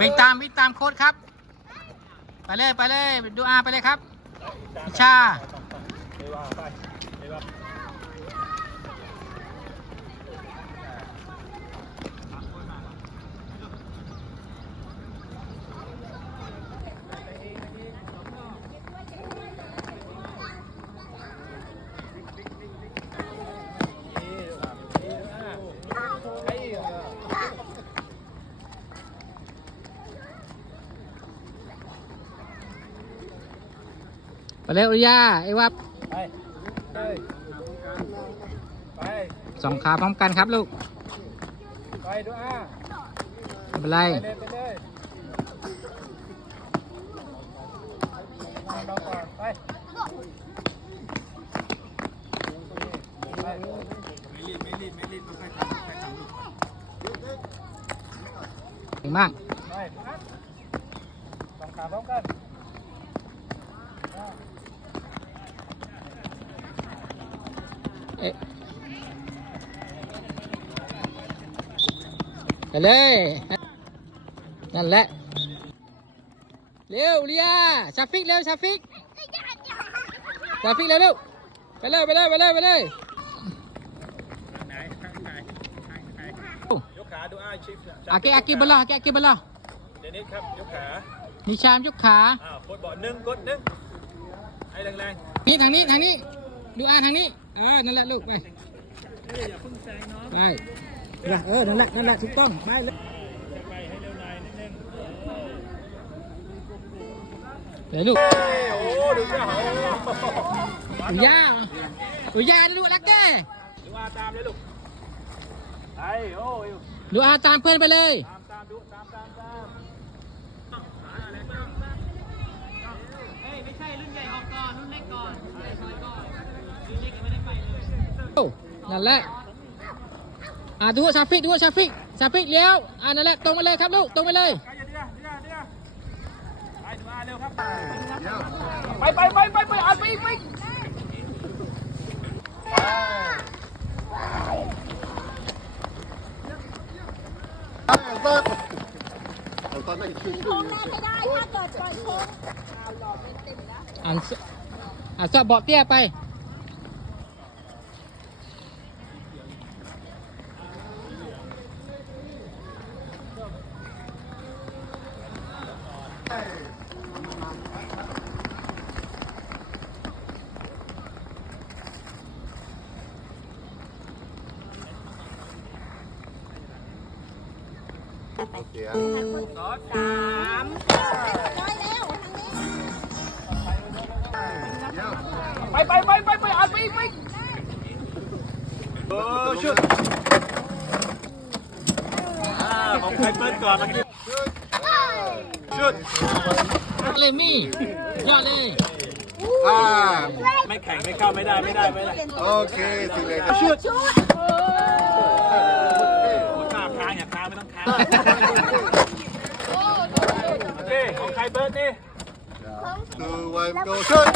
วิ่งตามวิ่งตามโค้ดครับ ไปเลยไปเลยดูอาไปเลยครับ วิชาเอว่าไปเอว่า ไปเลยอุริยาไอ้วับไปไปไปสองขาพร้อมกันครับลูกไปดูอะไม่เป็นไรไปเลยไปเลยมาเราก่อนไปไปไม่รีบไม่รีบไม่รีบค่อยๆทำค่อยๆทำลูกเก่งมากไปครับสองขาพร้อมกัน เอ๊ะ ไปเลย นั่นแหละ เร็วเรียชาฟิกเร็วชาฟิกชาฟิกเร็วเร็วไปเลยไปเลยไปเลยไปเลยไหนข้างไหนข้างไหนยกขาดูอะชิฟอาเกอาเกบลาอาเกอาเกบลาเดนิสครับยกขามีชามยกขาอ้าวกดเบาะหนึ่งกดหนึ่งให้แรงนี่ทางนี้ทางนี้ดูอาทางนี้ เออ นั่นแหละลูกไปๆเฮ้ยอย่าเพิ่งแซงน้องไปเออ นั่นแหละ นั่นแหละ ถูกต้อง ไปเลยไปให้เร็วหน่อยนิดนึงเดี๋ยวลูกเฮ้ยโอ้ดูเจ้าโอ้อุยาอุยาลูกแล้วแกดูอาตามเลยลูกไปโอ้ยดูอาตามเพื่อนไปเลย ตามตามดูตามตามตามเฮ้ยไม่ใช่รุ่นใหญ่ออกก่อนรุ่นเล็กก่อนรุ่นเล็กก่อนรุ่ นเล็กยังไม่ได้ไปเลยนั่นแหละอ่าดูชาฟิกดูชาฟิกชาฟิกเลี้ยวอ่านั่นแหละตรงไปเลยครับลูกตรงไปเลยไปอย่าเดือดเดือดเดือดไปดูอาเร็วครับไปไปไปไปไปอาไปไปโค้งแรกไม่ได้ถ้าเกิดปล่อยโค้งอ่านอ่านสอบเบาะเตี้ยไป สามร้อยแล้วทางนี้ไปไปไปไปไปอาไปไปโอ้ชุดอ่าของใครเปิดก่อนเมื่อกี้ชุดเลมี่ยอดเลยไม่แข่งไม่เข้าไม่ได้ไม่ได้ไม่ได้โอเคสิเลยชุด ชุด ข้ามค้างอย่าค้างไม่ต้องค้างโอเคของใครเบิร์ดนี่ two one go shoot